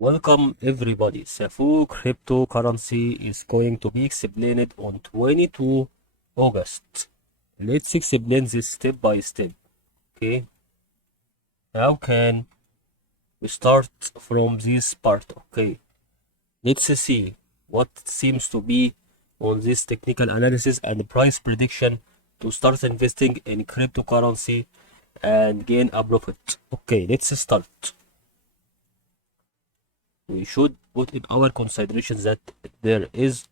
Welcome everybody. SAFUU cryptocurrency is going to be explained on 22 August. Let's explain this step by step. Okay. How can we start from this part? Okay. Let's see what seems to be on this technical analysis and price prediction to start investing in cryptocurrency and gain a profit. Okay, let's start. We should put in our considerations that there is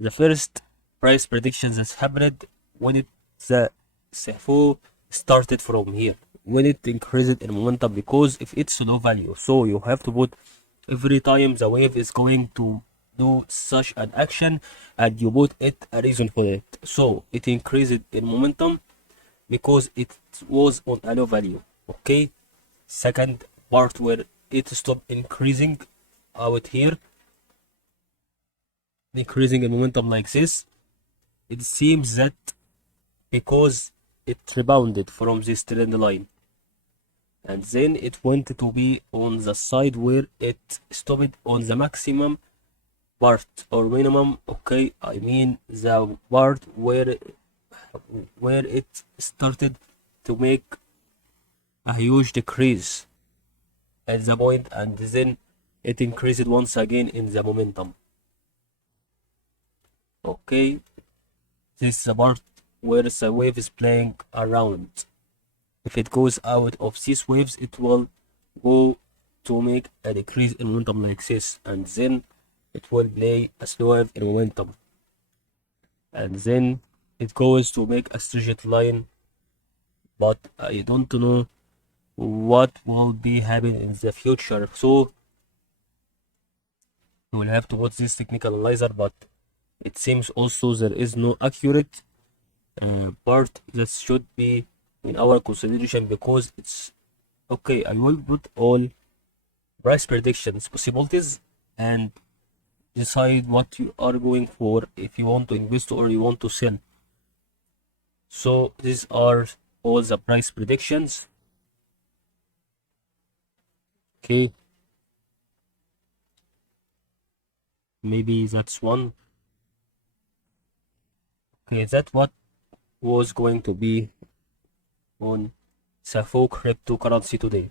the first price prediction that happened when the SAFUU started from here, when it increased in momentum, because if it's low value, so you have to put every time the wave is going to do such an action and you put it a reason for it. So it increased in momentum because it was on a low value. Okay, second part where it stopped increasing out here, increasing in momentum like this, it seems that because it rebounded from this trend line and then it went to be on the side where it stopped on the maximum part or minimum. Okay, I mean the part where it started to make a huge decrease at the point, and then it increased once again in the momentum. Okay, this is the part where the wave is playing around. If it goes out of these waves, it will go to make a decrease in momentum like this, and then it will play a slow wave in momentum, and then it goes to make a straight line, but I don't know what will be happen in the future, so you will have to watch this technical analyzer. But it seems also there is no accurate part that should be in our consideration, because it's okay. I will put all price predictions possibilities and decide what you are going for, if you want to invest or you want to sell. So these are all the price predictions. Okay, maybe that's one. Okay, that's what was going to be on SAFUU cryptocurrency today.